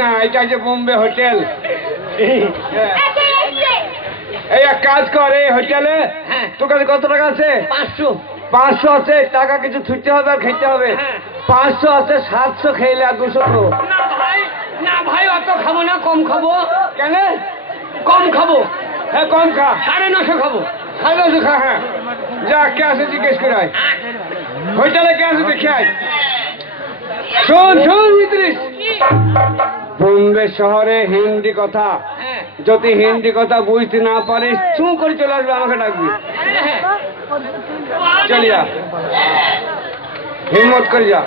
না এটা যে বোম্বে হোটেল। এই এক কাজ কর, এই হোটেলে তোর কাছে কত টাকা আছে? 500। 500 আছে, টাকা কিছু ছুটতে হবে আর খেতে হবে। 500 আছে, 700 খেলে আর 200 খাবো। না ভাই অত খাবো না, কম খাবো। কেন? কম খাবো। হ্যাঁ কম খা। 950 খাবো। 950 খা। হ্যাঁ যা, কে আছে জিজ্ঞেস করে আয়। হোটেলে কে আছে দেখে আয়। শোন ইদ্রিস, বোম্বে শহরে হিন্দি কথা, যদি হিন্দি কথা বুঝতে না পারিস চু করে চলে আসবে, আমাকে ডাকবি। চল যা, হিম্মত করে যা।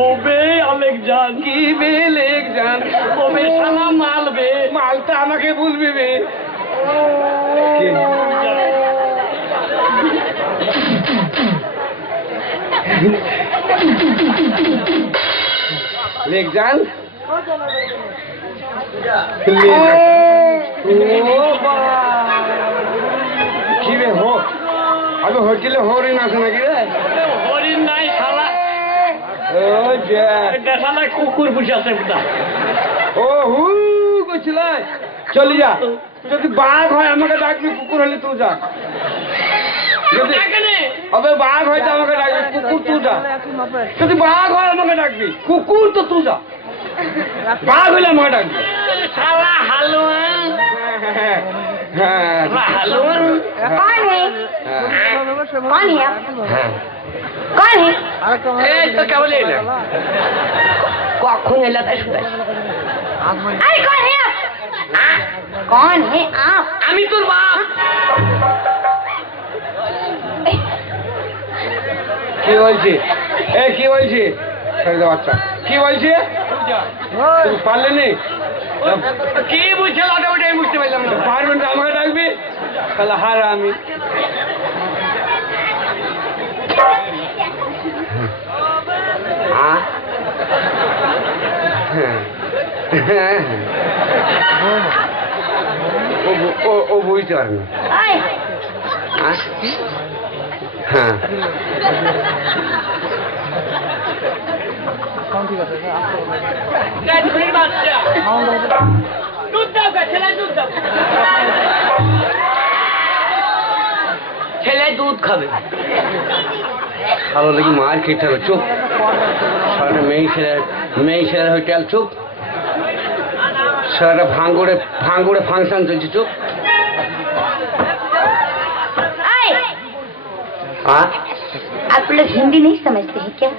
ওবে আলেক জান, কি বে লেক জান, ওবে শালা মালবে। মালটা আমাকে বলবি বে। লেক জান কি রে হো, আগে হোটেলে হরিণ আছে নাকি রে? হরিণ নাই শালা, ও যা শালা কুকুর বসে আছে। ও হু করছিল। চলি যা, যদি বাঘ হয় আমাকে ডাকবি, কুকুর হলে তুই যা। যদি হবে বাঘ হয় তো আমাকে ডাকবি, কুকুর তুই যা। যদি বাঘ হয় আমাকে ডাকবি, কুকুর তো তুই যা। বাঘ হলে আমাকে ডাকবি। শালা হালুয়া। হ্যাঁ हालुआ कौन है? कौन है आप? कौन है? तो क्या बोले कौन है? अरे कौन है आप? कौन है आप? আমি তোর বাপ। কি বলছি? এ কি বলছি? বাচ্চা কি বলছি? পারলে নি কি বুঝছিল ওটাই বুঝতে পারলাম না। পারবেন তো আমাকে ডাকবি, তাহলে হার আমি। ও বুঝতে পারবে না। হ্যাঁ ছেলে দুধ খাবে। ভালো লাগি মার খেতে হবে। চুপ, সারাটা মেয়ে ছেলের হোটেল। চুপ, সারাটা ভাঙ্গুড়ে ফাংশন চলছে। চুপ। आप लोग हिंदी नहीं समझते हैं क्या?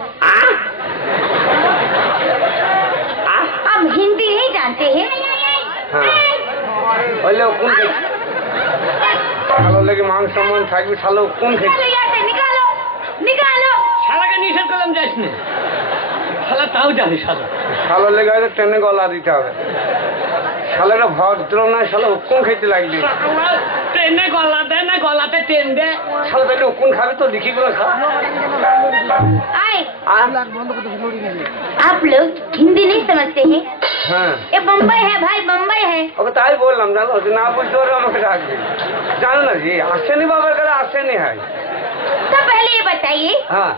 आप हिंदी नहीं जानते हैं? ভালো লাগে মান সম্মান থাকবে। শালো কোন খেতে? निकालो निकालो। শালাকে নিষেধ করলাম যাস না, শালা তাও জানে। শালো লেগে হয়তো ট্রেনে গলা দিতে হবে। শালেরা ভদ্র না, শালো কোন খেতে লাগবে। ট্রেনে গলা দেয় না, গলাতে ট্রেন দেয়। শালো তাহলে কোন খাবি তো লিখি গুলো খা। आप लोग हिंदी नहीं समझते हैं? হ্যাঁ ये बम्बई है भाई, बम्बई है। ওকে তাই বললাম, জানো না বুঝতে পারবে আমাকে ডাকবে। জানো না জি আসেনি বাবার কাছে, আসেনি হয়। तो पहले ये बताइए হ্যাঁ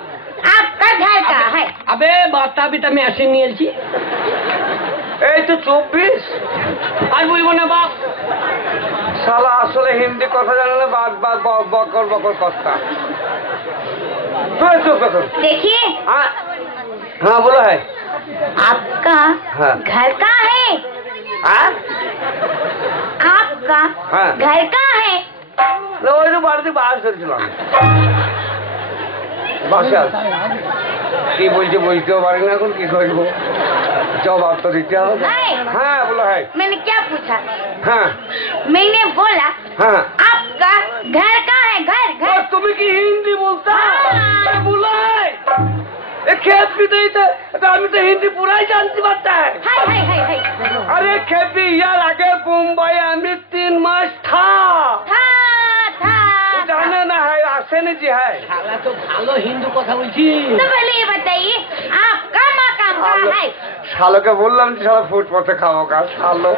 आपका घर कहाँ है? আবে বাতা বিতা আমি আসে নিয়েছি। এই তো 24। আর বলবো না বাপ। শালা আসলে হিন্দি কথা জানে না, বকর কথা। চুপ এখন। देखिए हाँ बोला है। आपका हाँ। घर कहाँ है? आपका हाँ। घर कहाँ है? ওই তো বাড়িতে বাস করেছিলাম। বাসা কি বলছে বুঝতেও পারি না, এখন কি করবো, জবাব তো দিতে হবে। हाँ बोलो है। मैंने क्या पूछा? हाँ मैंने बोला हाँ आपका घर कहाँ है? घर घर तुम्हें की हिंदी बोलता हाँ। बोला है खेत भी नहीं था तो हमें तो हिंदी पूरा ही जानती बात है। हाय हाय हाय हाय अरे खेत भी यार आगे मुंबई हमें 3 मास था था जाने ना है आसेन जी है। শালা তো ভালো হিন্দু কথা বলছি। तो पहले ये बताइए आपका मकाम कहाँ है? শালোকে বললাম যে শালা ফুটপাতে খাবো কা শালো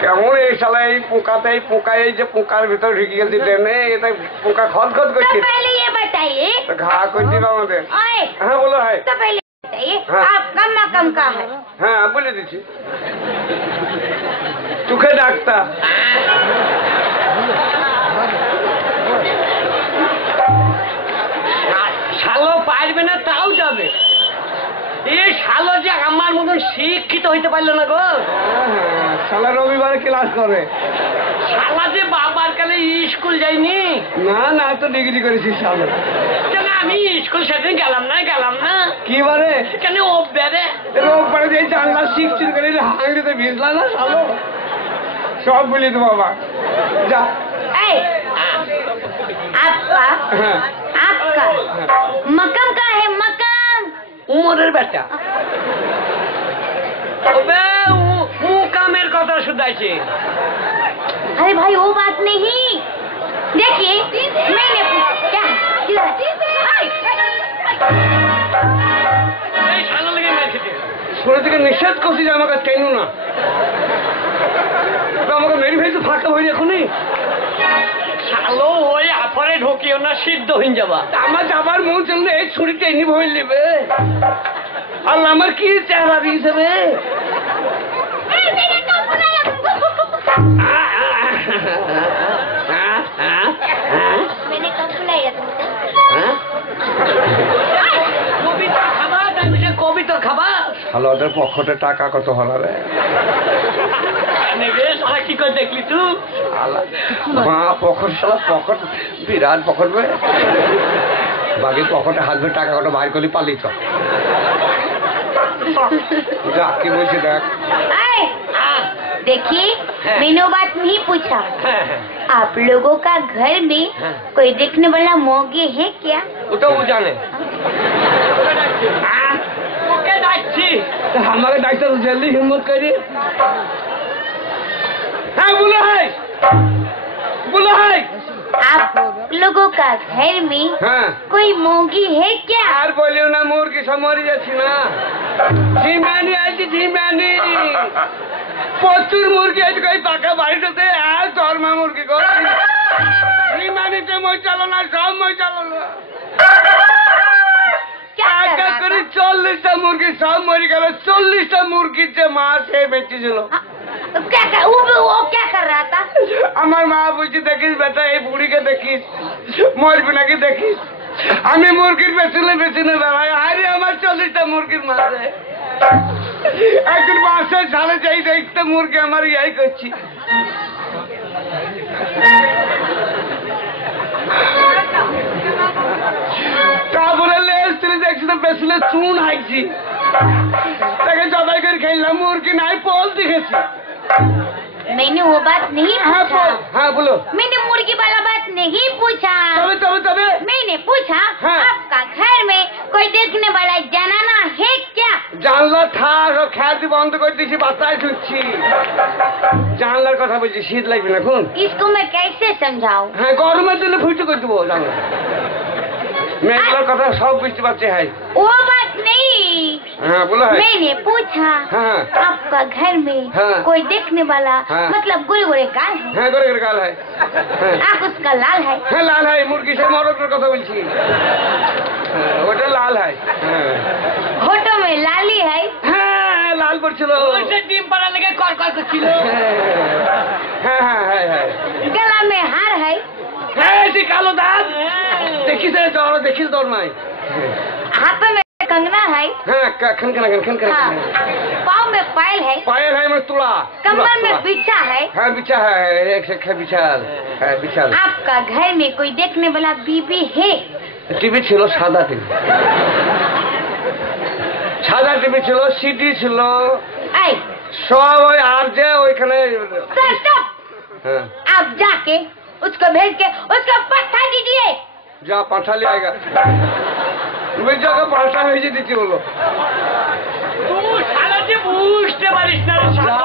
কেমন এই শালা এই পোকাতে এই পোকা এই যে পোকার ভিতর ঢুকে গেছি ট্রেনে এটা পোকা খদখদ तो করছে पहले ये बताइए ঘা করছি আমাদের। ओए হ্যাঁ বলো है। तो पहले बताइए हाँ। आपका मकाम कहाँ है? হ্যাঁ বলে দিচ্ছি চোখে ডাক্তার শালো পারবে না তাও যাবে। এই শালো যে আমার মতন শিক্ষিত হইতে পারলো না গো। শালা রবিবারে ক্লাস করে শালা যে বাবার কালে স্কুল যাইনি। না না তো ডিগ্রি করেছিস শালো কেন আমি স্কুল সেদিন গেলাম না কি বারে কেন ও বেড়ে রোগ পড়ে দিয়ে জানলা শিখছিল করে হাঁড়িতে ভিজলা না শালো সব বলি তো বাবা যা। ए, आपका হ্যাঁ आपका मकाम कहाँ है? मकाम উমরের বেটা ওবে ও কামের কথা শুধাইছে। अरे भाई वो बात नहीं, देखिए मैंने क्या এই শালা লেগে মেরেছে। শুনে থেকে নিষেধ করছি যে আমাকে টেনো না তো আমাকে মেরি ভাই তো ফাঁকা হয়ে এখনই শালো ওই আফরে ঢোকিও না, সিদ্ধ হয়ে যাবা। আমার যাবার মন চল এই ছুরি টেনি ভয় নেবে আল্লাহ আমার কি চেহারা দিয়েছে রে। मैंने कब बुलाया तुमको? কবিতা খাবা, তার পিছনে কবিতা খাবা। হ্যালো ওদের পক্ষতে টাকা কত হলো রে নেবে শালা কি করে দেখলি তুই? পকেট সালা পকেট বিরাট পকেট বে বাকি পকেটে হাত ধরে টাকা কত বাইর করলি পালি তো যা কি বলছি দেখ। आए, देखिए हाँ। मैंने वो बात नहीं पूछा। হ্যাঁ হ্যাঁ आप लोगों का घर में हाँ। कोई देखने वाला मोगे है क्या? ওটা ও জানে। ওকে ডাকছি। আমাকে ডাক্তার জলদি হিম্মত করি। হ্যাঁ बोला है आप लोगों का घर में হ্যাঁ कोई मोगी है क्या? আর বলিও না মুরগি সব মরে যাচ্ছি না ঝিমানি আছে ঝিমানি প্রচুর মুরগি আছে কই পাকা বাড়িটাতে আর ধর্মা মুরগি গো ঝিমানিতে মই চালো না সব মই চালো না क्या कर একা रहा করে था? 40টা মুরগি সব মরে গেল 40টা মুরগির যে মাছ খেয়ে বেঁচেছিল हाँ, वो क्या कर रहा था? আমার মা বলছে দেখিস বেটা এই বুড়িকে দেখিস মরবি নাকি দেখিস আমি মুরগির পেছনে বেড়াই আরে আমার 40টা মুরগির মাঝে একদিন বাসে ঝালে যাই দেখতে মুরগি আমার ইয়াই করছি তারপরে লেজ তুলে দেখছি তো পেছনে চুন হাইছি তাকে জবাই করে খেললাম মুরগি নাই পোল দেখেছি। मैंने वो बात नहीं हाँ पूछा। हाँ बोलो मैंने मुर्गी वाला बात नहीं पूछा। तबे मैंने पूछा हाँ। आपका घर में कोई देखने वाला जनाना है क्या? জানলা থাক খ্যাতি বন্ধ করে দিয়েছি বাতায় ঢুকছি জানলার কথা বলছি শীত লাগবে না এখন इसको मैं कैसे समझाऊं? হ্যাঁ গরমের জন্য ফুটো করে দেবো জানলা মেয়েগুলোর কথা সব বুঝতে পারছে হ্যাঁ वो बात नहीं। हाँ बोलो है मैंने पूछा हाँ। आपका घर में हाँ। कोई देखने वाला हाँ। मतलब गोरे गोरे गाल है, হ্যাঁ করে করে গাল হয় হ্যাঁ आँख उसका लाल है, হ্যাঁ লাল হয় মুরগি সে মরকের কথা বলছি হ্যাঁ, ওটা লাল হয় হ্যাঁ होठों में लाली है, হ্যাঁ লাল পড়ছিল ওইটা ডিম পাড়া লেগে কর কর করছিল। হ্যাঁ হ্যাঁ হ্যাঁ হ্যাঁ गला में हार है, হ্যাঁ সে কালো দাঁত দেখিস জ্বর দেখিস তোর নাই हाथों में कंगना है, হ্যাঁ খানখানা খানখানা हाँ, पाँव में पायल है, पायल है मैं तुला कमर में बिछा है। हाँ बिछा है एक से बिछाल है बिछाल आपका घर में कोई देखने वाला बीबी है? টিভি ছিল, সাদা টিভি, সাদা টিভি ছিল, সিডি ছিল, आई সব ওই আর যে ওইখানে। Sir stop. হ্যাঁ आप जाके उसको भेज के उसको पट्टा दीजिए। যা পাঠালে আয়গা, তুমি যাকে পাঠা ভেজে দিচ্ছি বলো। তুই শালা যে বুঝতে পারিস না রে যা শালা।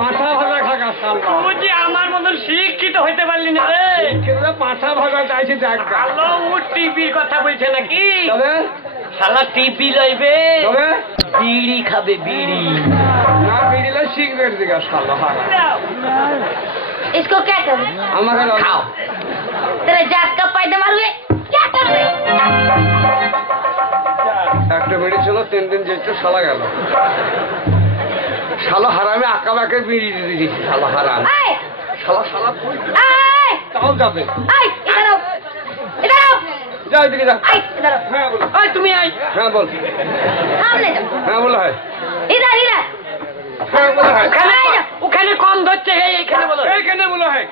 পাঠা ভাজা খাগা শালা, তুই যে আমার মতন শিক্ষিত হইতে পারলি না রে। কিন্তু পাঠা ভাজা চাইছি দেখা। শালা ও টিভির কথা বলছে নাকি? তবে শালা টিভি লইবে, তবে বিড়ি খাবে, বিড়ি। না বেরিয়ে সিগারেট দিঘা শালা হারা। इसको क्या करूं? আমাকে খাও। तेरा जात का पैदा मारूंगे, क्या करोगे? একটা বেড়ি ছিল, 3 দিন যেত শালা গেল। শালা হারামে আঁকা বাঁকে বিড়ি দিয়ে দিয়েছি শালা হারাম। आए শালা শালা आए তাও যাবে। आए इधर आओ, इधर आओ, যা এদিকে যা। आए इधर आओ। হ্যাঁ বল। ওই তুমি আই। হ্যাঁ বল। सामने जाओ, হ্যাঁ বলো হয়। इधर इधर। হ্যাঁ বলো হয়। ওখানে ওখানে কম ধরছে, এইখানে বলো। এইখানে বলো হয়।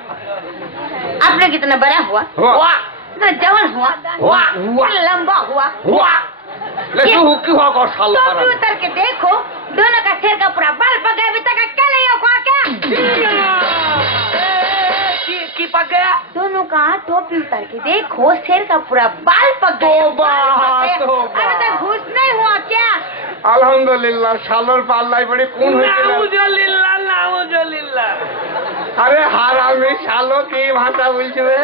आप लोग इतना बड़ा हुआ, হুয়া ওয়া इतना जवान हुआ, ওয়া इतना लंबा हुआ, ওয়া। লেসু হুকি হওয়া কর শালা तो হারাম। भी उतर के देखो, दोनों का सिर का पूरा बाल पका है, अभी तक क्या नहीं हुआ क्या? কি পাক গয়া? दोनों का टोपी उतार के देखो, सिर का पूरा बाल पक गया, तौबा, बाल पक गया। तौबा। अभी तक घुस नहीं हुआ क्या? আলহামদুলিল্লাহ শালার পাল্লাই পড়ে কোন হয়েছিল। নাউজুবিল্লাহ, নাউজুবিল্লাহ। আরে হারামি শালো কি ভাষা বলছে রে?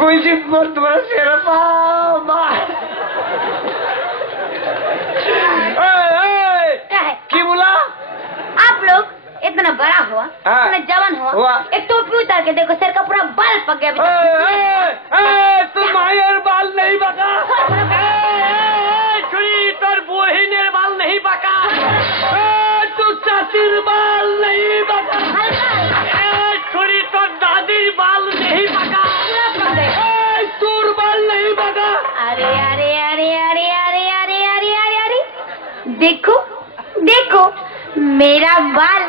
বলছি তোমার সেরপা মা। क्या है? কি বলা? आप लोग इतना बड़ा हुआ, हाँ। इतना जवान हुआ। हुआ, एक टोपी उतार के देखो, सिर का पूरा बाल पक गया, अभी तक। তুই মায়ের বাল নেই বাঁকা। ছুরি তোর বহিনের বাল নেই পাকা। তুই চাচির বাল নেই বাঁকা। हल्का ছুরি তোর দাদির বাল নেই পাকা। पूरा पक गया। তোর বাল নেই বাঁকা। अरे अरे अरे अरे अरे अरे अरे अरे अरे देखो देखो, मेरा बाल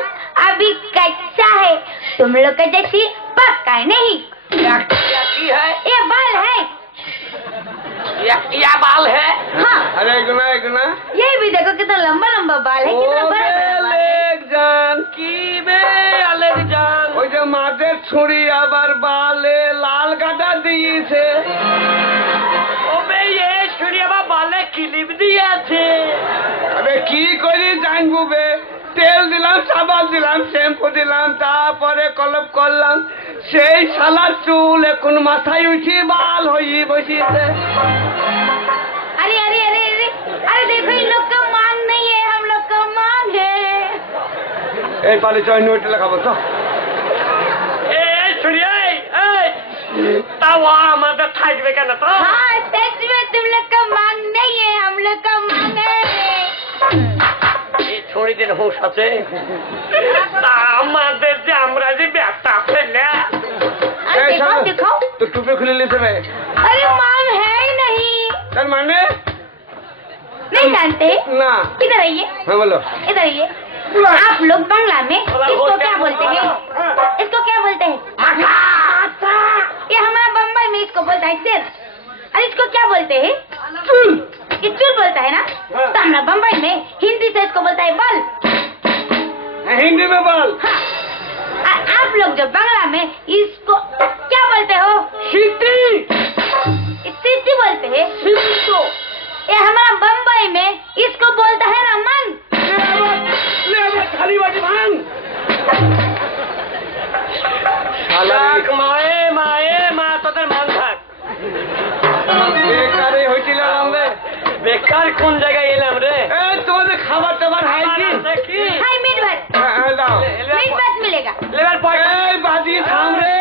अभी कच्चा है, तुम लोग का जैसी पक्का नहीं। কি है? ये बाल है, या बाल है? हाँ। আরে এগুনা এগুনা ये भी देखो कितना लंबा लंबा बाल है, कितना बड़ा बड़ा बाल है। জান কি বে আলেক জান? ওই যে মাঝের ছুরি আবার বালে লাল কাটা দিয়েছে। ওবে এ ছুরি আবার বালে ক্লিপ দিয়েছে। আরে কি করি জানবো বে? তেল দিলাম, সাবান দিলাম, শ্যাম্পু দিলাম, তারপরে কলপ করলাম, সেই শালার চুল এখন মাথায় উঠি বাল হয়ে বসিয়েছে। अरे अरे अरे अरे अरे देखो, इन लोग का मांग नहीं है, हम लोग का मांग है। এই পালে চয় নোটে খাবো তো। এ ছুরি এই তাও আমাদের থাকবে কেন তো? हाँ सच में तुम लोग का मांग नहीं है, हम लोग का मांग है। এই ছুরিদের হুঁশ আছে? তা আমাদের যে আমরা যে ব্যবসা ফেলে। अरे এই दिखाओ শালা, दिखाओ। তো টুপি খুলে নিতে হবে। अरे मांग है ही नहीं, তার মানে नहीं जानते? না। इधर आइए, হ্যাঁ बलो। इधर आइए। आप लोग बांग्ला में इसको क्या बोलते हैं? इसको क्या बोलते हैं? ये हमारा बम्बई में इसको बोलता है सिर, और इसको क्या बोलते हैं? ये चूल बोलता है ना, तो हमारा बम्बई में हिंदी से इसको बोलता है बल। হিন্দি में বল। हाँ। और आप लोग जो बांग्ला में इसको क्या बोलते हो? সিটি। सिटी बोलते हैं। ये हमारा बम्बई में इसको बोलता है ना मन। খালি বাটি ভাঙ। থাক মায়ে মায়ে মা, তোদের মান থাক। বেকারে হয়েছিল আমরা। বেকার কোন জায়গায় এলাম রে? এই তোমাদের খাবার টাবার হয় কি? আছে কি? हाय मीट भात, হ্যাঁ, দাও। मीट भात मिलेगा। লেবার পয়সা এই বাজি থাম রে।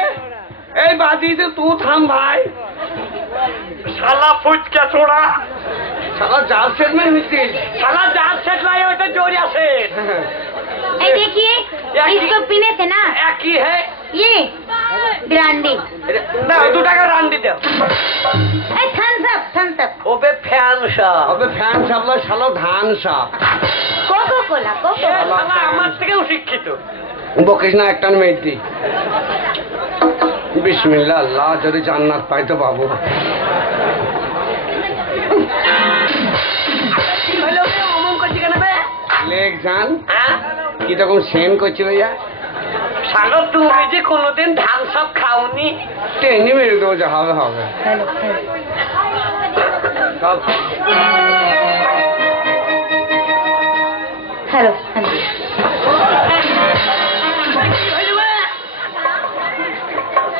এই বাজি তুই থাম ভাই। শালা ফুচকা ছোড়া। শালা জাল সেটমেন্ট হইছিস। শালা যার সেট লাই ওইটা জোরি আছে। ये देखिए, इसको पीने से ना একই হে। ये ब्रांडी, দাও 2 টাকা রান্দি দাও। थम्स अप, ওবে ফ্যান শাহ। হবে ফ্যান সাপলা শালা ধান সাপ। Coca Cola, Coca. শালা আমার থেকেও শিক্ষিত। বকিস না একটা মেয়েটি। বিসমিল্লাহ, আল্লাহ যদি জান্নাত পাই তো পাবো। লেকচান হ্যাঁ কি তখন সেন করছি ভাইয়া শালো তুমি যে কোনোদিন ধান সব খাওনি টেনে মেরে দেবো যা হবে হবে হ্যালো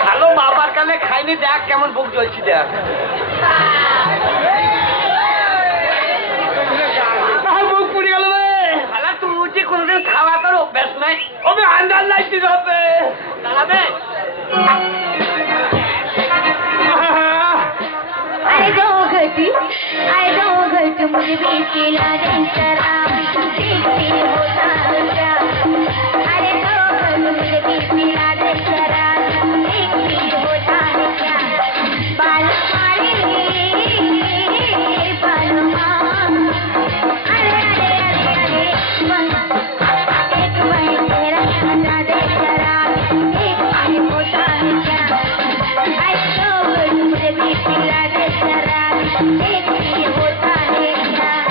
শালো বাবার কালে খাইনি দেখ কেমন বুক জ্বলছি দেখ বুক পুড়ে গেল রে শালা তুই যে কোনোদিন খাওয়া তোর অভ্যাস নাই আমি আন্দাজ লাগছি হবে দাঁড়াবে अरे दो घट मुझे भी पिला दे शराब देखती होता क्या अरे दो घट मुझे भी पिला दे शराब देखती होता क्या बाल मारे बाल अरे अरे अरे अरे एक बार तेरा खाना दे शराब देखती होता क्या अरे दो घट मुझे भी पिला दे शराब देखती होता है क्या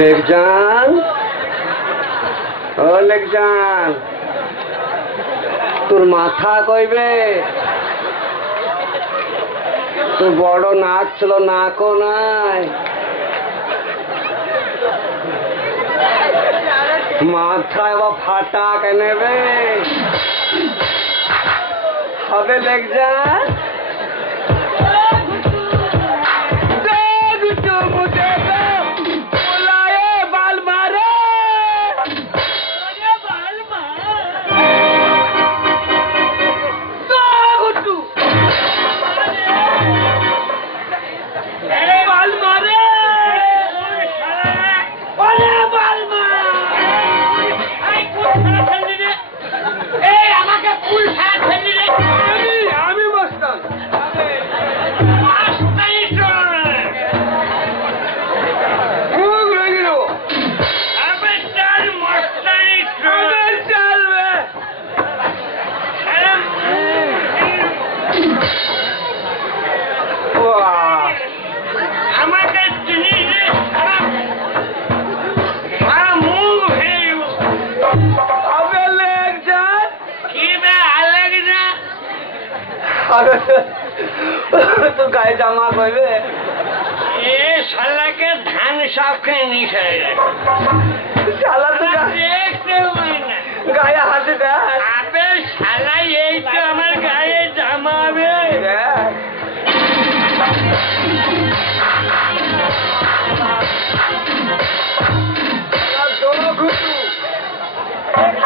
লেকজান ও লেকজান তোর মাথা কইবে তোর বড় নাক ছিল নাকও নাই মাথা এবার ফাটা কেনে রে হবে লেকজান তোর গায়ে জামা কইবে এ শালাকে ধান সব খেয়ে নিছে শালা তো দেখতে পাই না গায়ে হাতে দেখ আবে শালা এই তো আমার গায়ে জামাবে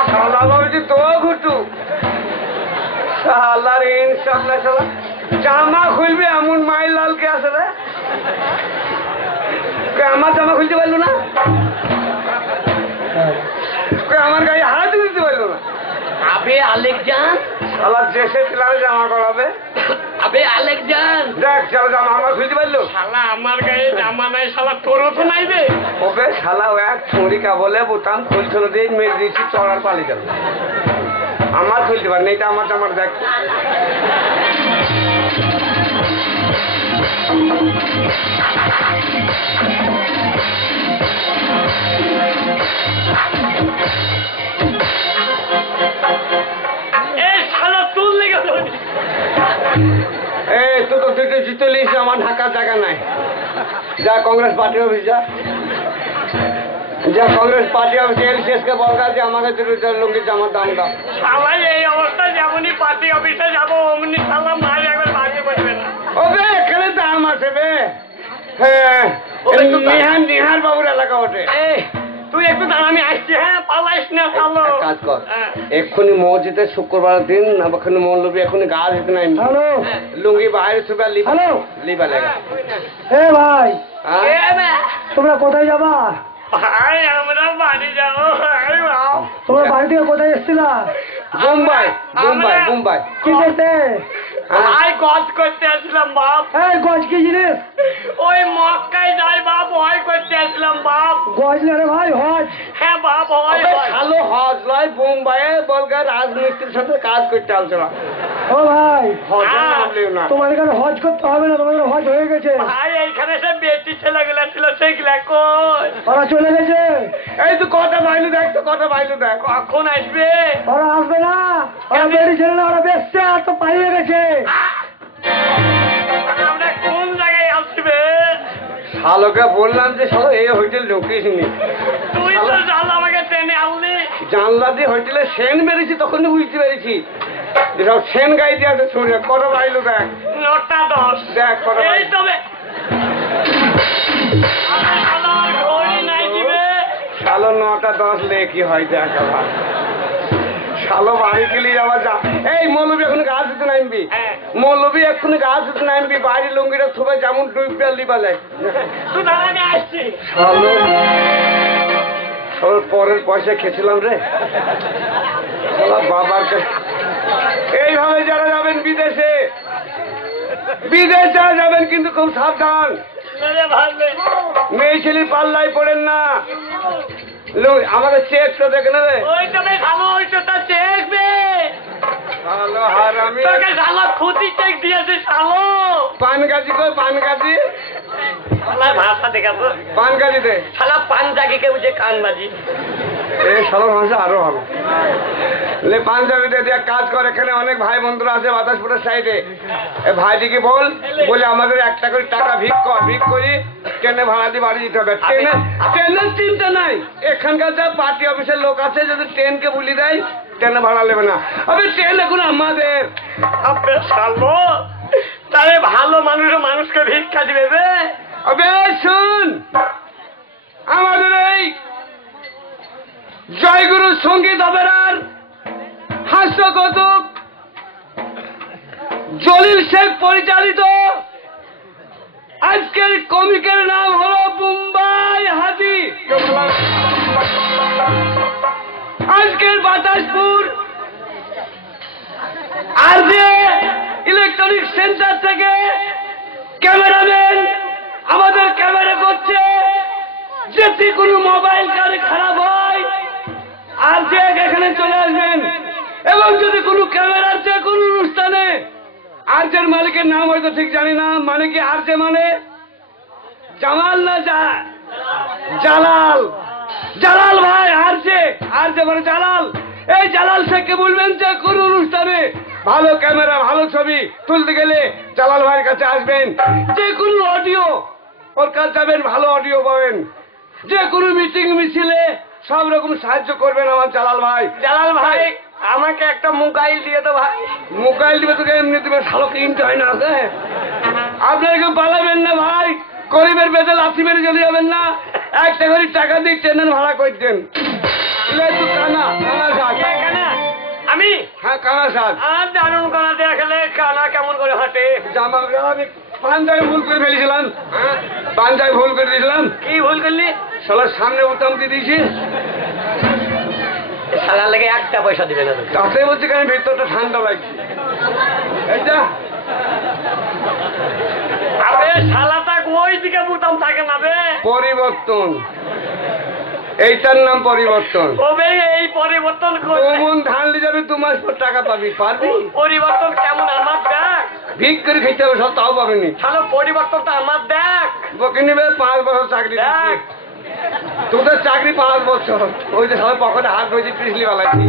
শালা ভাবছি তো ঘুটু শালার ইনশাল্লাহ শালা জামা খুলবে এমন মাইল লালকে আসে রে আমার জামা খুলতে পারলো না আমার গায়ে হাত দিতে পারলো না আবে আলেকজান শালা দেশে ছিলাম জামা করাবে আবে আলেকজান দেখ শালা জামা আমার খুলতে পারলো শালা আমার গায়ে জামা নাই শালা তোরও তো নাই রে ওবে শালা ও এক ছুরিকা বলে বোতাম খুলছিল দিয়ে মেরে দিয়েছি চড়ার পালিয়ে গেল আমার খুলতে পারেনি এটা আমার জামার দেখ এই শালা তুল লেগে এই তুই তো দুটো জিতে লিস আমার ঢাকার জায়গা নাই যা কংগ্রেস পার্টি অফিস যা যা কংগ্রেস পার্টি অফিস এলসিএসকে বলগা যে আমাকে দুটো লুঙ্গি জামার দাম দাও শালা এই অবস্থায় যেমনই পার্টি অফিসে যাবো অমনি শালা মার একবার ভাগে পড়বে না ওবে এখানে দাম আছে বে হ্যাঁ নিহার বাবুর এলাকা ওঠে তুই একটু দাঁড়া আমি আসছি হ্যাঁ পালাইস না শালো কাজ কর এক্ষুনি মসজিদে শুক্রবার দিন ওখানে মৌলবী এখনই গা দিতে নাই হ্যালো লুঙ্গি বাইরে সুবা হ্যালো লিবা লেগা এ ভাই হ্যাঁ? তোমরা কোথায় যাবা ভাই আমরা বাড়ি যাবো ভাই বাপ। তোমরা বাড়ি থেকে কোথায় এসছিলা বোম্বাই বোম্বাই বোম্বাই কি করতে হ্যাঁ? ভাই গজ করতে আসলাম বাপ এই গজ কি জিনিস ওই মক্কায় যাই বাপ হয় করতে আসলাম বাপ গজ না রে ভাই হজ হ্যাঁ বাপ হয় ওবে ভালো হজ লয় বোম্বাইয়ে বলগা রাজনীতির সাথে কাজ করতে আসছিল ও ভাই হজের নাম লিও না তোমার এখানে হজ করতে হবে না তোমাদের হজ হয়ে গেছে ভাই এইখানে সে বেটি ছেলেগুলা ছিল সেইগুলা কই ওরা চলে গেছে এই তো কথা বাইলু দেখ তো কথা বাইলু দেখ কখন আসবে ওরা আসবে না ওরা বেরিয়ে ছেলে না ওরা বেসছে আর তো পালিয়ে গেছে আমরা কোন জায়গায় আসবে শালোকে বললাম যে শালো এই হোটেল ঢুকিস নি তুই তো জাল আমাকে ট্রেনে আনলি জানলা দিয়ে হোটেলে সেন বেরিয়েছি তখনই বুঝতে পেরেছি সব সেন গাই দিয়ে আছে শুনে কথা বাইলু দেখ 9টা 10 দেখ কথা এই বাইলু তবে আমার ঘড়ি নাই দিবে শালো 9টা 10 লে কি হয় দেখ আবার শালো বাড়ি গেলি আবার যা এই মৌলবী এখন গাছ দিতে নামবি হ্যাঁ। মৌলবী এক্ষুনি গাছ দিতে নামবি বাইরে লুঙ্গিটা থুবে যেমন ডুববে লিবা যায় তুই দাঁড়া আমি আসছি শালো শালোর পরের পয়সা খেয়েছিলাম রে শালা বাবার কাছে এইভাবে যারা যাবেন বিদেশে বিদেশ যারা যাবেন কিন্তু খুব সাবধান মেরে ভাবলে মেয়ে ছেলের পাল্লায় পড়েন না আমাদের চেক তো দেখে নেবে ওই তবে ভালো হইতো তা দেখবে ভালো হার আমি তোকে শালা ক্ষতি চেক দিয়েছে শালো পান গাছি কই পান গাছি শালা ভাষা দেখাবো পান গাছি দে শালা পাঞ্জাবি কে বুঝে কানবাজি এই শালো ভাষা আরো হবে লে পাঞ্জাবি দে এক কাজ কর এখানে অনেক ভাই বন্ধুরা আছে বাতাসপুরের সাইডে ভাইটিকে বলে আমাদের একটা করে টাকা ভিক করি ট্রেনে ভাড়া দিয়ে বাড়ি দিতে হবে ট্রেনের চিন্তা নাই এখানকার যা পার্টি অফিসের লোক আছে যদি ট্রেনকে বলি দেয় ট্রেনে ভাড়া নেবে না আবে ট্রেন এখন আমাদের আবে শালো তাহলে ভালো মানুষকে ভিক্ষা দিবে রে আবে শুন আমাদের এই জয়গুরু সঙ্গীত অপেরার হাস্যকৌতুক জলিল শেখ পরিচালিত আজকের কমিকের নাম হলো মুম্বাই হাজি আজকের বাতাসপুর আর যে ইলেকট্রনিক সেন্টার থেকে ক্যামেরাম্যান আমাদের ক্যামেরা করছে যদি কোনো মোবাইল কারে খারাপ হয় আর যে এখানে চলে আসবেন এবং যদি কোনো ক্যামেরার যে কোনো অনুষ্ঠানে আর্জের মালিকের নাম হয়তো ঠিক জানি না মানে কি আর্জে মানে জামাল না জালাল জালাল ভাই আর্জে মানে জালাল এই জালাল শেখকে বলবেন যে কোনো অনুষ্ঠানে ভালো ক্যামেরা ভালো ছবি তুলতে গেলে জালাল ভাইয়ের কাছে আসবেন। যে কোনো অডিও ওর কাছে যাবেন, ভালো অডিও পাবেন। যে কোনো মিটিং মিছিলে সব রকম সাহায্য করবেন আমার জালাল ভাই। জালাল ভাই আমাকে একটা মোবাইল দিয়ে তো ভাই। মোবাইল দিবে তোকে এমনি দিবে, শালো কিনতে হয় না ওকে। আপনারা কেউ পালাবেন না ভাই, গরিবের বেদে লাথি মেরে চলে যাবেন না। একটা করে টাকা দিয়ে ট্রেনের ভাড়া করে দেন। কানা কানা সাজ। কানা আমি? হ্যাঁ কানা সাজ। আর জানুন কানা দেখলে কানা কেমন করে হাঁটে। জামা আমি পাঞ্জাবি ভুল করে ফেলেছিলাম। পাঞ্জাবি ভুল করে দিয়েছিলাম। কি ভুল করলি? শালার সামনে বোতাম দিয়ে দিয়েছি। শালার লেগে একটা পয়সা দিবে না। তাতে বলছি কেন ভেতরটা ঠান্ডা লাগছে। এইটা আরে শালাটা ওই দিকে বোতাম থাকে না বে। পরিবর্তন, এইটার নাম পরিবর্তন। ওবে এই পরিবর্তন মন ধানলে যাবে 2 মাস পর টাকা পাবি। পারবি? পরিবর্তন কেমন আমার দেখ। ভিক করে খেতে হবে, সব তাও পাবেনি। শালা পরিবর্তনটা আমার দেখ। বকে নিবে 5 বছর চাকরি দেখ তোদের চাকরি 5 বছর। ওই যে সবাই পকেটে হাত ধরেছি পিছলি বেলাচ্ছি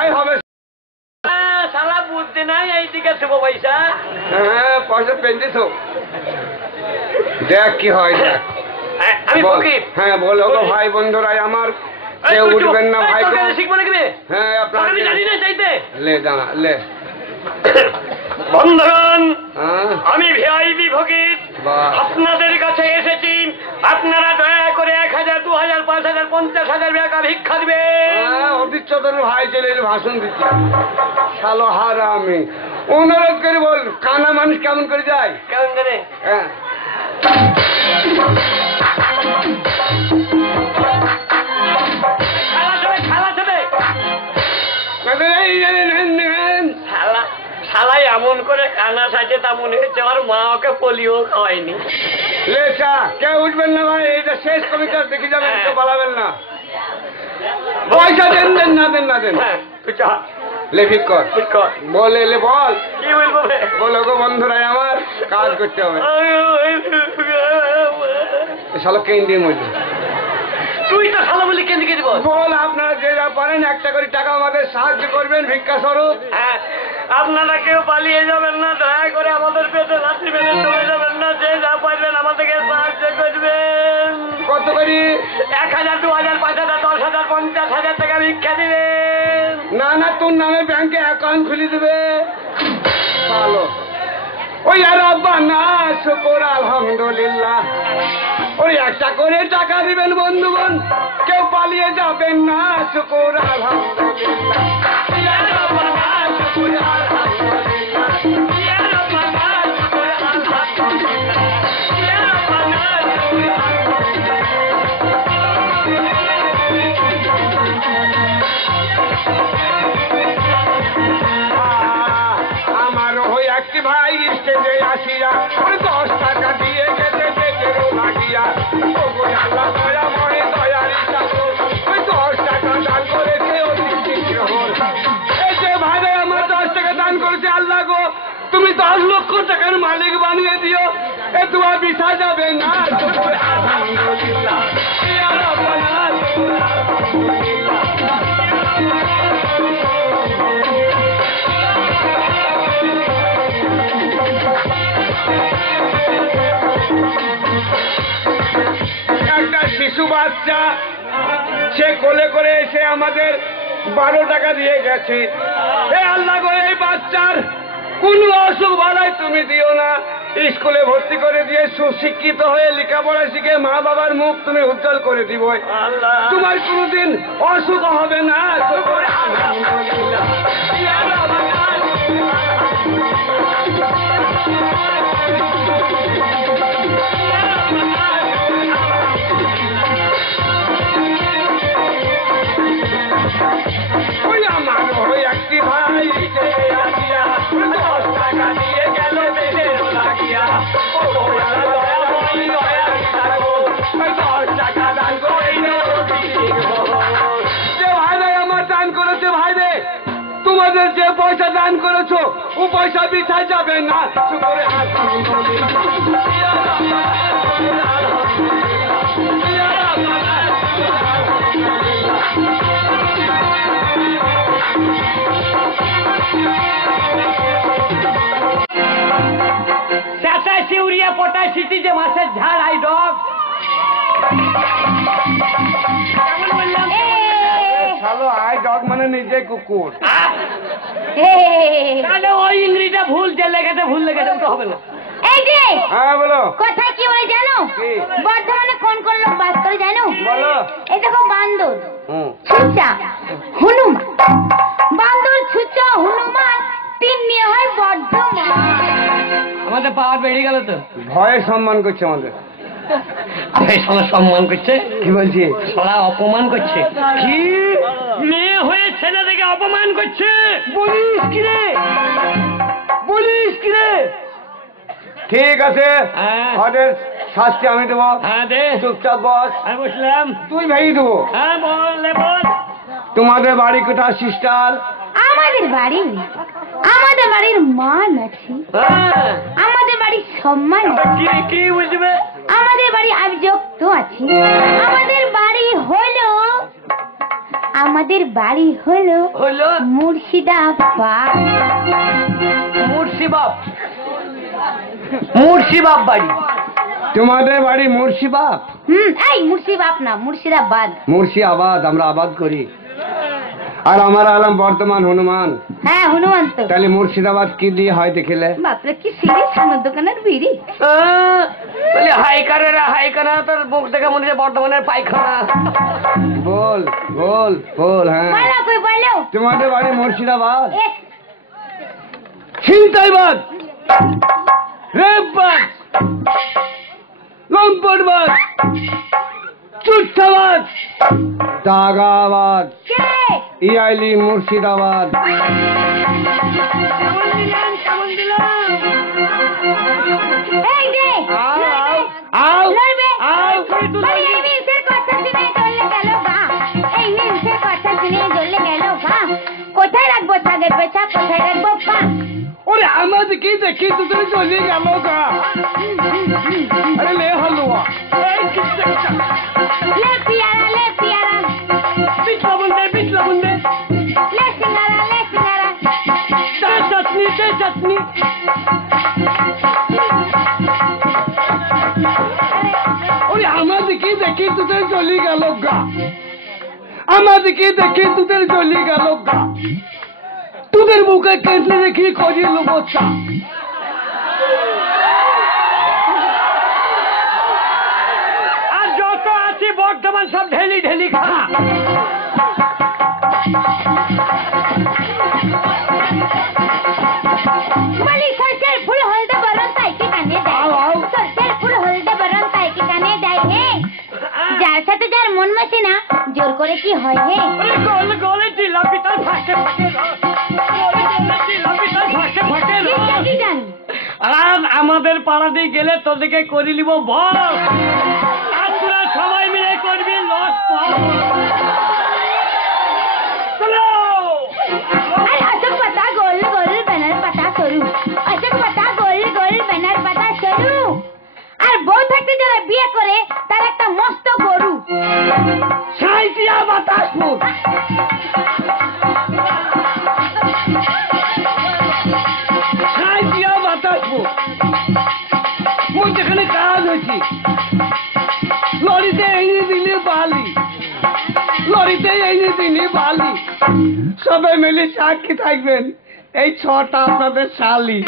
ওই হবে। শালা বুদ্ধি নাই এইদিকে শুভ পয়সা। হ্যাঁ পয়সা পেয়েছিস। দেখ কি হয়। দেখ আমি ফকির। হ্যাঁ বলো গো ভাই বন্ধুরাই আমার, কেউ উঠবেন না ভাই। শিখবো নাকি রে? হ্যাঁ আপনার আমি জানি না চাইতে। লে জানা লে। বন্ধুগণ আমি ভিআইপি ফকির আপনাদের কাছে এসেছি। আপনারা দয়া করে 1000, 2000, 5000, 50,000 টাকা ভিক্ষা দিবেন। অতীত চৌধুরী ভাই চলে ভাষণ দিচ্ছি। শালো হারামি অনুরোধ করে বল, কানা মানুষ কেমন করে যায়? কেমন করে? হ্যাঁ শালাই এমন করে কানা সাজে তা মনে হচ্ছে আমার মা ওকে পোলিও খাওয়ায়নি। লেচা কেউ উঠবেন না ভাই, এটা শেষ কবিতা দেখে যাবেন, কেউ পালাবেন না। পয়সা দেন দেন না দেন না দেন। হ্যাঁ তুই চা লে ভিক কর বলে লে বল কি বলবো? বলো গো বন্ধুরাই আমার, কাজ করতে হবে। শালো কেন্দ্রে মজুর তুই তো শালা বলি কেন্দ্রে দিব। বল আপনারা যে যা পারেন একটা করে টাকা আমাদের সাহায্য করবেন ভিক্ষা স্বরূপ। হ্যাঁ আপনারা কেউ পালিয়ে যাবেন না, দয়া করে আমাদের পেটে লাথি মেরে চলে যাবেন না। যে যা পারবেন আমাদেরকে সাহায্য করবেন। কত করি? 1000, 2000, 5000, 10,000, 50,000 টাকা ভিক্ষা দিবেন। না না তোর নামে ব্যাংকে অ্যাকাউন্ট খুলে দেবে। ভালো ওই আর আব্বা না শুকর আলহামদুলিল্লাহ। ওই একটা করে টাকা দিবেন বন্ধুগণ, কেউ পালিয়ে যাবেন না। শুকর আলহামদুলিল্লাহ। আমার ওই একটি ভাই স্টেজে আসিয়া 10 টাকা দিয়ে গেছে দেখেও লাগিয়া। আল্লাহ দয়া মনে দয়ারি চাকর ওই 10 টাকা দান করেছে অতিথি গ্রহণ। এই যে ভাই আমার 10 টাকা দান করেছে, আল্লাহ গো তুমি 10 লক্ষ টাকার মালিক বানিয়ে দিও। এ দোয়া বিছা যাবে না। আলহামদুলিল্লাহ ইয়া রাব্বানা একটা শিশু বাচ্চা সে কোলে করে এসে আমাদের 12 টাকা দিয়ে গেছে। হে আল্লাহ গো এই বাচ্চার কোন অসুখ বালাই তুমি দিও না। স্কুলে ভর্তি করে দিয়ে সুশিক্ষিত হয়ে লেখাপড়া শিখে মা বাবার মুখ তুমি উজ্জ্বল করে দিব। তোমার কোনদিন অসুখ হবে না। ওই আমার ওই একটি ভাই 10 টাকা দিয়ে গেল বেদেরও লাগিয়া। 10 টাকা দান করে যে ভাই ভাই আমার দান করেছে। ভাই রে তোমাদের যে পয়সা দান করেছো ও পয়সা বিছা যাবে না। শুকরে আলহামদুলিল্লাহ। ইউরিয়া পটাশ সিটি যে মাছের ঝাড় আই ডগ শালো আই ডগ মানে নিজে কুকুর। তাহলে ওই ইংরেজিটা ভুল যে লেগেছে ভুল লেগেছে তো হবে না। এই যে হ্যাঁ বলো। কোথায় কি বলে জানো? কি? বর্ধমানে কোন কোন লোক বাস করে জানো? বলো। এই দেখো বান্দর, হুম। ছুচা, হনুমান। বান্দর, ছুচা, হনুমান তিন নিয়ে হয় বর্ধমান। আমাদের পাওয়ার বেড়ে গেল তো। ভয়ে সম্মান করছে আমাদের। শালা সম্মান করছে। কি বলছি? শালা অপমান করছে। কি মেয়ে হয়ে ছেলে থেকে অপমান করছে? বলিস কি রে? বলিস কি রে? ঠিক আছে, হ্যাঁ। ওদের শাস্তি আমি দেবো। হ্যাঁ দে। চুপচাপ বস। আমি বসলাম। তুই ভেঙে দেবো। হ্যাঁ বল বল। তোমাদের বাড়ি কোথায় সিস্টার? আমাদের বাড়ির মান আছে, হ্যাঁ। আমাদের বাড়ির সম্মান আছে, কি কি বুঝবে? আমাদের বাড়ি আবিযক্ত আছে, আমাদের বাড়ি হলো হলো মুর্শিদাবাদ। মুর্শিদাবাদ বাড়ি। তোমাদের বাড়ি মুর্শিদাবাদ? এই মুর্শিদাবাদ না, মুর্শিদাবাদ। মুর্শিদাবাদ আমরা আবাদ করি। আর আমার আলাম বর্তমান হনুমান। হ্যাঁ হনুমান তো। তাহলে মুর্শিদাবাদ কি দিয়ে হয় দেখিলে? বাপরে কি সিরিয়াস, সামনের দোকানের বিড়ি। হাইকানা তোর মুখ দেখে মনে হচ্ছে বর্ধমানের পায়খানা। বল বল বল। হ্যাঁ বলো কই বলো। তোমাদের বাড়ি মুর্শিদাবাদ? এস, ছিনতাইবাদ, রেপবাদ, লম্পটবাদ, চুট্টাবাদ, দাগাবাদ, কে? ইয়াইলি মুর্শিদাবাদ। এই যে আও লড়বে। আও। বলি এই নিউজের কথা শুনে জ্বলে গেল গা, এই নিউজের কথা শুনে জ্বলে গেল গা। কোথায় রাখবো ছাগের পেছা, কোথায় রাখবো পা? ওরে আমাদেরকে দেখি তুই চলে গেল গা। আরে লে হালুয়া। লে পিয়ারা, লে পিয়ারা, পিছলা বুনবে লে সিঙ্গারা, লে সিঙ্গারা। চাটনি। ওরে আমাদেরকে দেখি তুই চলে গেল গা। আমাদেরকে দেখি তুই চলে গেল গা। তোদের মুখে কেটে দেখি করি লোবো চা। আর যত আছে বর্ধমান সব ঢেলি খা। বলি সরষের ফুল হলদে বরণ তাই কি কানে দেয়? সরষের ফুল হলদে বরণ তাই কি কানে দেয়? হে, যার সাথে যার মন মাসে না, জোর করে কি হয়? হে, গলে জিলাপি তার ফাঁকে কি জানি? আর আমাদের পাড়াতে গেলে তোদেরকে করে নিব বস। আর তোরা সবাই মিলে করবি লস। চলো। আরে অশোক পাতা গোল গোল ব্যানার পাতা সরু, অশোক পাতা গোল গোল ব্যানার পাতা সরু। আর বউ থাকতে যারা বিয়ে করে তার একটা মস্ত গরু। সাইটিয়া বাতাসপুর। সাইটিয়া বাতাসপুর। মুই যেখানে কাজ হয়েছি লরিতে এনে দিলে বালি, লরিতে এনে দিলে বালি। সবাই মিলে সাক্ষী থাকবেন, এই 6টা আপনাদের শালি।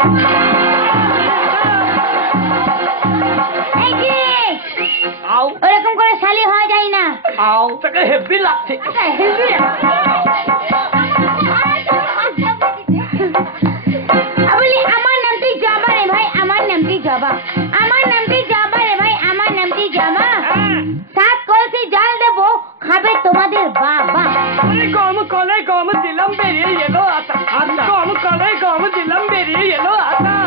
এই যে আও ওরকম করে শালি হওয়া যায় না। আও তোকে হেভি লাগছে। বলি আমার নামটি জবা রে ভাই, আমার নামটি জবা, আমার নামটি জবা রে ভাই, আমার নামটি জবা। 7 কলসি জল দেবো, খাবে তোমাদের বাবা। গম কলে গম দিলাম বেরিয়ে এলো আতা। গম কলে গম দিলাম বেরিয়ে এলো আতা।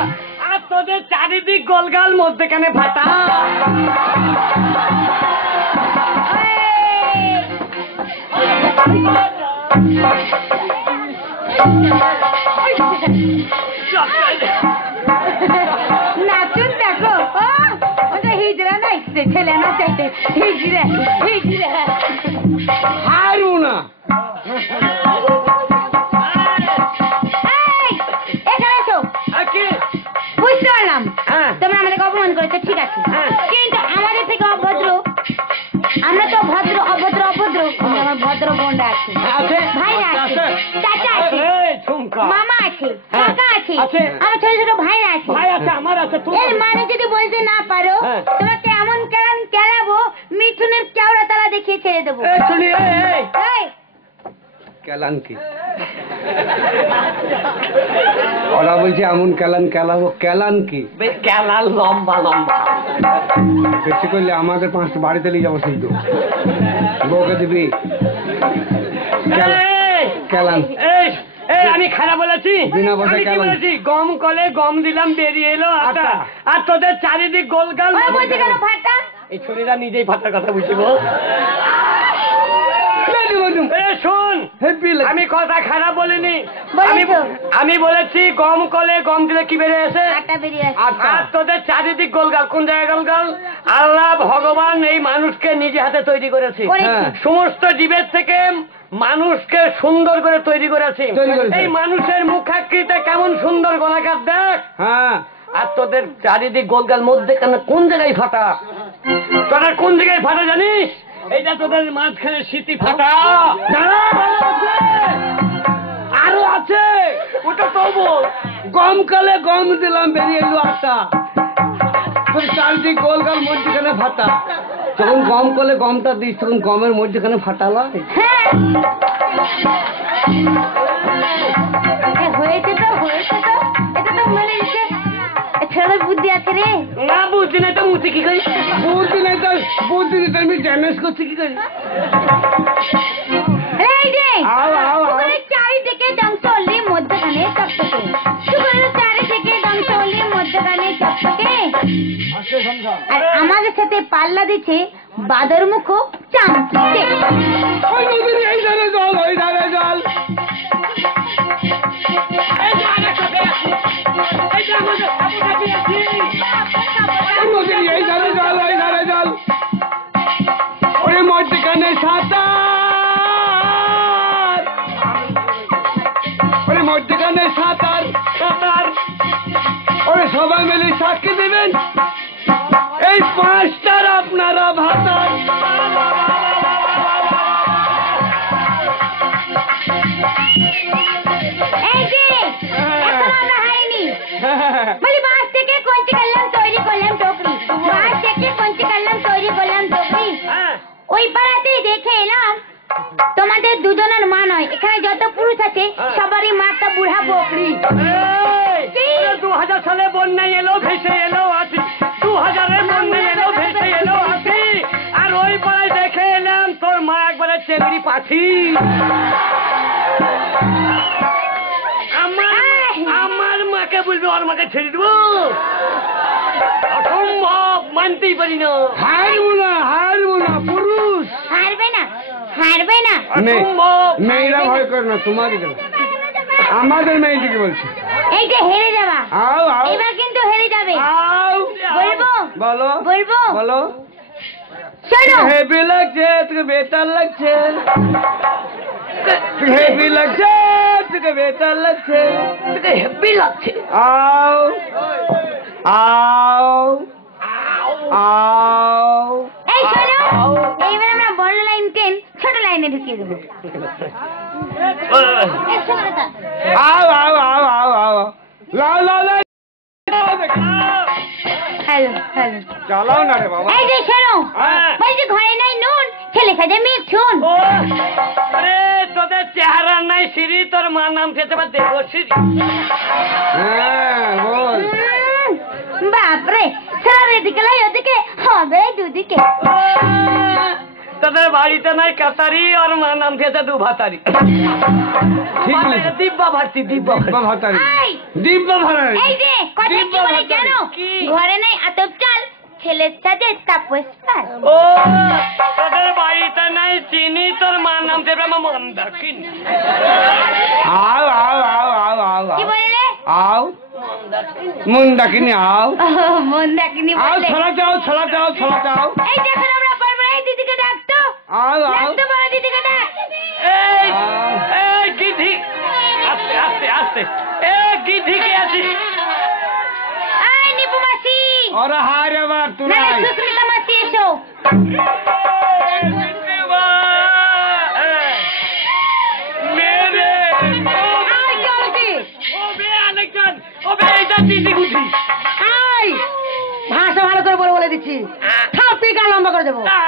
আর তোদের চারিদিক গোলগাল মধ্যেখানে ফাটা। নাচুন দেখো, হিজড়া নাচছে, ছেলে নাচাইতে। হিজড়া হারুনা এখানে এসো। কি বুঝতে পারলাম হ্যাঁ। তোমরা আমাদেরকে অপমান করে অভদ্র অভদ্র আমার ভদ্র বোনরা আছে আছে ভাইরা আছে চাচা আছে ঝুমকা মামা আছে হ্যাঁ, কাকা আছে আছে। আমার ছোট ছোট ভাইরা আছে ভাই আছে আমার আছে এর মানে যদি বলতে না পারো হ্যাঁ। তোমাকে এমন কেরান কেলাবো মিঠুনের কেওড়া তালা দেখিয়ে ছেড়ে দেবো শুনি এই, কেলান কি ওরা বলছে এমন কেলান কেলাবো, কেলান কি? কেলা লম্বা লম্বা বেশি করলে আমাদের 5টা বাড়িতে নিয়ে যাবো শুধু, বউকে দিবি কেলান। আমি খারাপ বলেছি? বিনা পয়সা আমি কি কেলান। বলেছি? গম কলে গম দিলাম বেরিয়ে এলো আটা, আটা। আর তোদের চারিদিক গোলগাল। ওই বলছে কেন ফাটা এই ছুরিরা নিজেই ফাটার কথা বুঝিব। শোন, আমি কথা খারাপ বলিনি, আমি বলেছি গম কলে গম দিলে কি বেরিয়ে আসে? আটা বেরিয়ে আসে আর তোদের চারিদিক গোলগাল। কোন জায়গায় গোলগাল? আল্লাহ ভগবান এই মানুষকে নিজে হাতে তৈরি করেছে, করেছে। সমস্ত জীবের থেকে মানুষকে সুন্দর করে তৈরি করেছে। তৈরি করেছে। এই মানুষের মুখাকৃতি কেমন সুন্দর গোলাকার দেখ। হ্যাঁ, আর তোদের চারিদিক গোলগাল মধ্যে কেন কোন জায়গায় ফাটা? তোদের কোন জায়গায় ফাটা জানিস? এইটা তোদের মাঝখানে স্মৃতি ফাটা। দাঁড়া, ভালো আছে। আরো আছে, ওটা তো বল। গম কালে গম দিলাম বেরিয়ে এলো আটা, তোর চারিদিক গোলগাল মধ্যখানে ফাটা। যখন গম কলে গমটা দিস তখন গমের মধ্যখানে ফাটালা। হ্যাঁ হয়েছে তো এটা তো মানে ছেলেদের বুদ্ধি আছে রে না বুঝছি না তো মুছি কি করি? বুদ্ধি নেই তো, বুদ্ধি নেই তো আমি ড্যামেজ করছি কি করি? এই যে আও, আও, আও। সুগারের চারিদিকে ডংসলি মধ্যখানে চকচকে সুগারের চারিদিকে ডংসলি মধ্যখানে চকচকে আর আমাদের সাথে পাল্লা দিচ্ছে বাদর মুখ চামচে ওই নদীর এই ধারে জল, ওই ধারে জল। এই যে আরেকটা পেয়েছি, এই যে আমাদের সাবুটা পেয়েছি। ওই নদীর এই ধারে জল, ওই ধারে জল। ওরে মধ্যখানে সাঁতার, ওরে মধ্যখানে সাঁতার সাঁতার। ওরে সবাই মিলে সাক্ষী দেবেন এই 5টার আপনারা ভাতার। এই যে এখন আমরা হাইনি বলি বাঁশ থেকে কঞ্চি কাটলাম তৈরি করলাম টপরি বাঁশ থেকে কঞ্চি কাটলাম তৈরি করলাম টপরি হ্যাঁ, ওই পাড়াতেই দেখে এলাম তোমাদের দুজনের মা নয় এখানে যত পুরুষ আছে সবারই মাটা বুড়া বকরি এই, 2000 সালে বন্যায় এলো ভেসে এলো আছি, 2000-এর বন্যায় এলো ভেসে এলো আছি, আর ওই পাড়ায় দেখে এলাম তোর মা একবারে চেংড়ি পাখি। আমার মাকে বলবি ওর মাকে ছেড়ে দেবো? অসম্ভব, মানতেই পারি না। হারবো না, পুরুষ। হারবে না অসম্ভব। মেয়েরা ভয় করে না, তোমার আমাদের মেয়েটিকে বলছি। এই যে হেরে যাবা আও আও এবার কিন্তু হেরে যাবে আও, বলবো বলো বলবো বলো। শোনো হেভি লাগছে, তোকে বেতার লাগছে, হেভি লাগছে, তোকে বেতার লাগছে, তোকে হেব্বি লাগছে। আও আও আও। এই শোনো এইবার আমরা বড় লাইন টেন ছোট লাইনে ঢুকিয়ে দেবো এই শোনো না। আও আও আও আও আও লাও লাও লাও। হ্যালো চালাও না রে বাবা। এই যে শোনো হ্যাঁ। বলছি ঘরে নাই নুন ছেলে সাজে মেয়ে শুন ও, আরে তোদের চেহারা নাই সিঁড়ি, তোর মার নাম খেতে পার দেবো সিঁড়ি। হ্যাঁ বল। বাপরে স্যার এদিকে লাই ওদিকে হবে দুদিকে তোদের বাড়িতে নাই কাতারি, ওর মার নাম খেতে দু ভাতারি। ঠিক বলেছে। দিব্যা ভারতী, দিব্যা দিব্যা ভাতারি, এই, দিব্যা ভাতারি। এই যে কথা কি বলে জানো কি? ঘরে নাই আতপ চাল ছেলের সাজে তাপস পাল ও, তোদের বাড়িতে নাই চিনি, তোর মার নাম খেতে আমার মন্দাকিন। আও আও আও আও আও কি বললে আও মুন্ডাকিনি আও মন দেখিনি আও, বললে ছড়া যাও ছড়া যাও ছড়া যাও। এই দেখুন আমরা পারবো এই দিদিকে ডাকতো আও আও ডাকতো বড় দিদিকে ডাক এই, এই গিধি, আস্তে আস্তে আস্তে, এই গিধি কে আছিস? আই নিপু মাসি ওরা হায় রে বার না তুই। সুস্মিতা মাসি এসো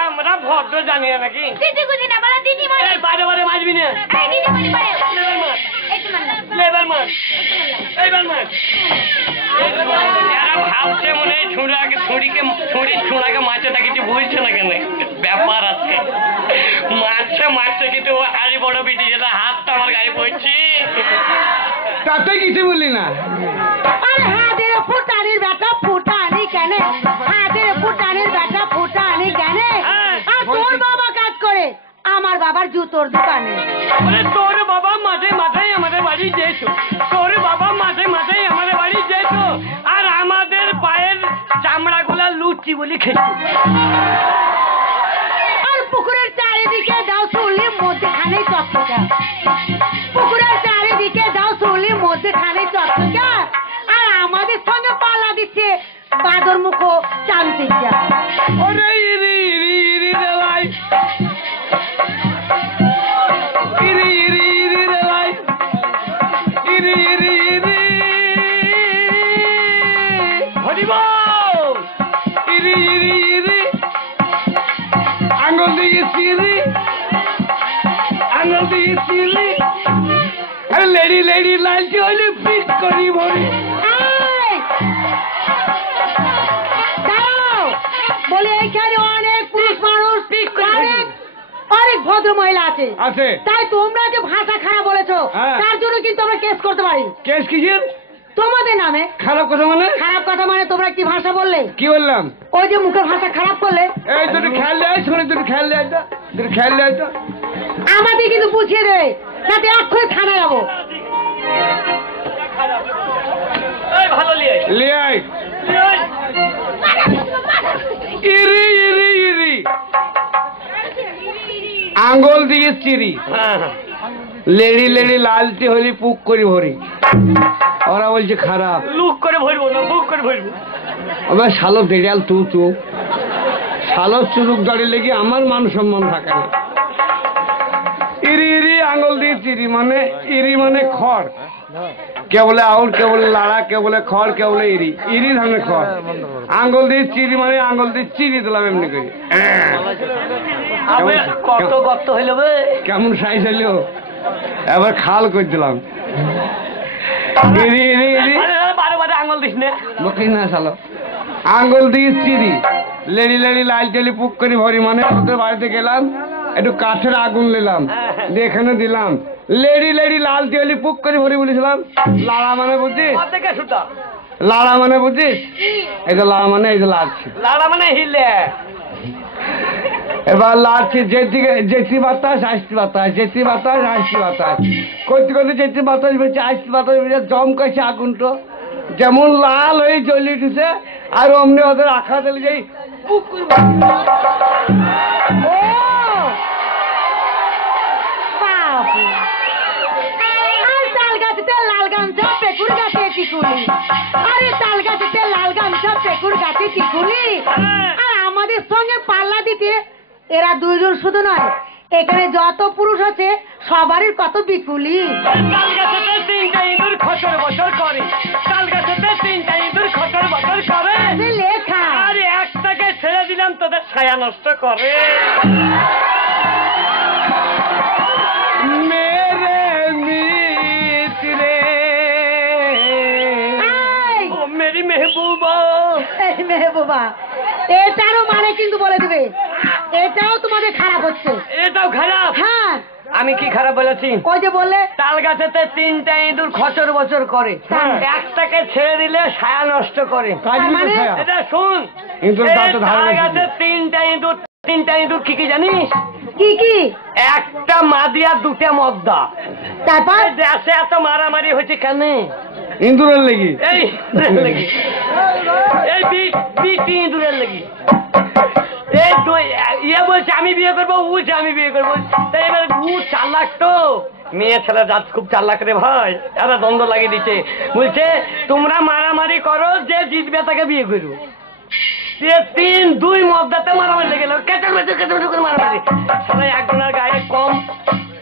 আমরা ভদ্র জানি না নাকি? দিদি গুদি না বলো দিদিমণি। এই বারে বারে মারবি না। এই দিদিমণি বলে। লেবার মার। একটু মারলাম। লেবার মার। এইবার মার। এরা ভাবছে মনে হয় ছুঁড়াকে মারছে কিছু বুঝছে না কেন? ব্যাপার আছে। মারছে কিন্তু হাড়ি বড় পিটি যেটা হাতটা আমার গায়ে পড়ছে। তাতে কিছু বললি না। আরে হাতের ফুটানির ব্যাটা ফুটানি কেন? হাতের ফুটানির ব্যাটা ফুটানি কেন? আর তোর বাবা কাজ করে আমার বাবার জুতোর দোকানে। তোর বাবা মাঝে মাঝেই আমাদের বাড়ি যেত। তোর বাবা মাঝে মাঝেই আমাদের বাড়ি যেত আর আমাদের পায়ের চামড়াগুলা লুচি বলি খেত। আর পুকুরের চারিদিকে দাও চুলি মধ্যখানে চকচকা। পুকুরের চারিদিকে দাও চুলি মধ্যখানে চকচকা। আর আমাদের সঙ্গে পাল্লা দিচ্ছে বাদর মুখ চামচিকা। ওরে ইরি ইরি ইরি রে ভাই, ইরি ইরি ইরি রে ভাই, ইরি ইরি ইরি, হরিবল ইরি ইরি ইরি, আঙুল দিয়ে চিরি, আঙুল দিয়ে চিরি, আরে লেডি লেডি লালচি হইলে পিক করি ভরি। এই! দাঁড়াও! বলে এইখানে অনেক পুরুষ মানুষ অনেক ভদ্র মহিলা আছে। আছে তাই তোমরা যে ভাষা খারাপ বলেছো হ্যাঁ। তার জন্য কিন্তু আমরা কেস করতে পারি কেস কিসের? তোমাদের নামে। খারাপ কথা মানে? খারাপ কথা মানে তোমরা কি ভাষা বললে? কি বললাম? ওই যে মুখের ভাষা খারাপ করলে। এই দুটো খেয়াল দেয়, শুনে দুটো খেয়াল দেয় তো, দুটো খেয়াল দেয় তো। আমাদের কিন্তু বুঝিয়ে দেবে যাতে এক্ষুনি থানায় যাবো। ভালো লিয়ে লিয়াই ইরি ইরি ইরি, আঙ্গুল দিয়ে চিরি, লেডি লেডি লালটি হলি পুক করি ভরি। ওরা বলছে খারাপ। লুক করে ভরবো না, বুক করে ভরবো। আবার শালো দেড়াল তু শালো চুরুক দাঁড়িয়ে লেগে আমার মান সম্মান থাকে না। ইরি ইরি আঙ্গুল দিয়ে চিরি মানে ইরি মানে খড়, কে বলে আউল, কে বলে লাড়া, কে বলে খড়, কে বলে ইরি। ইরি ধানের খড়। আঙ্গুল দিয়ে চিরি মানে আঙ্গুল দিয়ে চিরি দিলাম এমনি করে। কত গর্ত হইল বে? কেমন সাইজ হইলো, এবার খাল করে দিলাম। ইরি ইরি ইরি বারে বারে আঙুল দিস না। বকিস না শালো। আঙ্গুল দিয়ে চিরি, লেডি লেডি লাল টেলি পুক করে ভরি মানে ওদের বাড়িতে গেলাম, একটু কাঠের আগুন নিলাম, দিয়ে এখানে দিলাম, লেডি লেডি লাল টেলি পুক করে ভরি বলেছিলাম। লাড়া মানে বুঝিস? লাড়া মানে বুঝিস? এই যে লাড়া মানে এই যে লাড়ছি, লাড়া মানে হিলে। এবার লাড়ছি যেদিকে যেটি বাতাস আসতি বাতাস, যেটি বাতাস আসতি বাতাস, করতে করতে যেটি বাতাস বেরোচ্ছে আসতি বাতাস বেরিয়ে জমকাছে আগুনটা যেমন লাল হয়ে জ্বলি উঠেছে। আর অমনি ওদের আখা দিলে যাই পুকুর। ও বাবু! আর তাল গাছেতে লাল গামছা পেকুর গাছে টিকুলি। আরে তাল গাছেতে লাল গামছা পেকুর গাছে টিকুলি। আর আমাদের সঙ্গে পাল্লা দিতে এরা দুইজন শুধু নয়, এখানে যত পুরুষ আছে সবারই কত বিকুলি। তাল গাছেতে তিনটা ইঁদুর খসর বছর করে, তাল গাছেতে তিনটা ইঁদুর খসর বছর করে। আছে লেখা। আরে একটাকে ছেড়ে দিলাম তোদের ছায়া নষ্ট করে। মেরে মিত্রে এই! ও মেরি মেহবুবা। এই মেহবুবা, এটারও মানে কিন্তু বলে দেবে, এটাও তোমাদের খারাপ হচ্ছে। এটাও খারাপ? হ্যাঁ, আমি কি খারাপ বলেছি? ওই যে বললে তাল গাছেতে তিনটা ইঁদুর খচর বছর করে, হ্যাঁ। একটাকে ছেড়ে দিলে ছায়া নষ্ট করে। কাজ মানে? এটা শুন, ইঁদুর এই দাঁতে ধারে তাল বেশি। গাছের তিনটা ইঁদুর কি কি জানিস? কি কি? একটা মাদিয়া দুটা মদ্দা। তারপর এই দেশে এত মারামারি হচ্ছে কেন? ইন্দুরের লেগে। এই লেগে, এই বিটি ইঁদুরের লেগে। এই ইয়ে বলছে আমি বিয়ে করবো, ও বলছে আমি বিয়ে করবো। তাই এবার ও চালাক তো, মেয়ে ছেলে জাত খুব চালাক রে ভাই, এরা দ্বন্দ্ব লাগিয়ে দিচ্ছে। বলছে তোমরা মারামারি করো, যে জিতবে তাকে বিয়ে করবো। তিন দুই মদ্দাতে মারামারি লেগে গেল, কেটে করে মারামারি। সবাই একজনের গায়ে কম,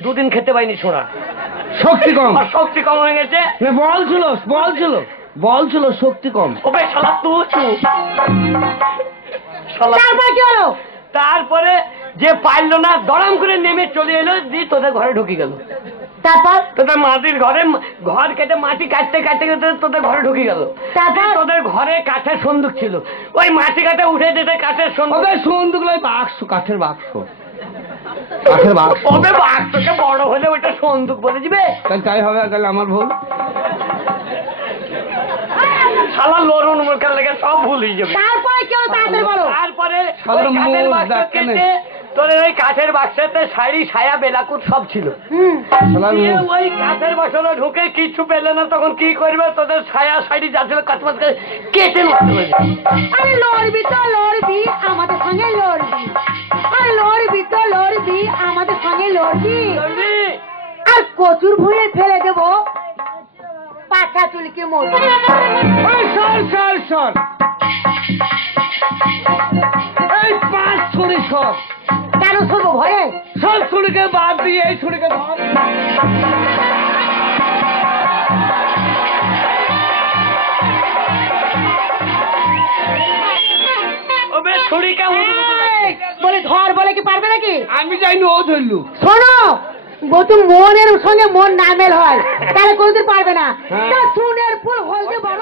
দুদিন খেতে পাইনি ছোড়া, শক্তি কম, শক্তি কম হয়ে গেছে। বল ছিল শক্তি কম। ও ভাই শালা তুই তারপর কি হলো? তারপরে যে পারলো না দড়াম করে নেমে চলে এলো, দিয়ে তোদের ঘরে ঢুকে গেল। তারপর তোদের মাটির ঘরে ঘর কেটে মাটি কাটতে কাটতে কাটতে তোদের ঘরে ঢুকে গেল। তারপর? তোদের ঘরে কাঠের সন্দুক ছিল, ওই মাটি কাটে উঠে যেতে কাঠের সন্দুক। ওদের সন্দুক নয়, বাক্স, কাঠের বাক্স, কাঠের বাক্স। ওবে বাক্সকে বড় হলে ওইটা সন্দুক বলে দিবে। তাহলে তাই হবে, তাহলে আমার ভুল। শালা লড়ন মোরকার লেগে সব ভুল হয়ে যাবে। তারপরে কেউ তাড়াতাড়ি বলো। তারপরে শালার ওই কাঠের মুখ বাক্স দেখতে নেই। কেটে তোদের ওই কাঠের বাক্সেতে শাড়ি সায়া বেলাকুট সব ছিল। শালার দিয়ে মুখ। ওই কাঠের বাক্সটা ঢুকে কিছু পেলে না, তখন কি করবে? তোদের ছায়া শাড়ি যা ছিল কাঁচমাচ করে কেটে নষ্ট হয়ে যাবে। আরে লড়বি তো লড়বি, আমাদের সঙ্গে লড়বি। আরে লড়বি তো লড়বি, আমাদের সঙ্গে লড়বি। বুঝলি? আর কচুর ভুঁড়ে ফেলে দেবো, পাখা চুলকে মরবি। ওই সর সর সর, এই 5 ছুরি সর। কেন শুনবো ভয়ে? সব ছুরিকে বাদ দিয়ে এই ছুরিকে ধর। ওবে ছুরিকে এই, বলে ধর, বলে কি পারবে নাকি? আমি যাইনি, ও ধরলু। শোনো, বলতো মনের সঙ্গে মন না মেল হয়, তাহলে কোনদিন পারবে না। হ্যাঁ। তা চুনের ফুল হলদে বড়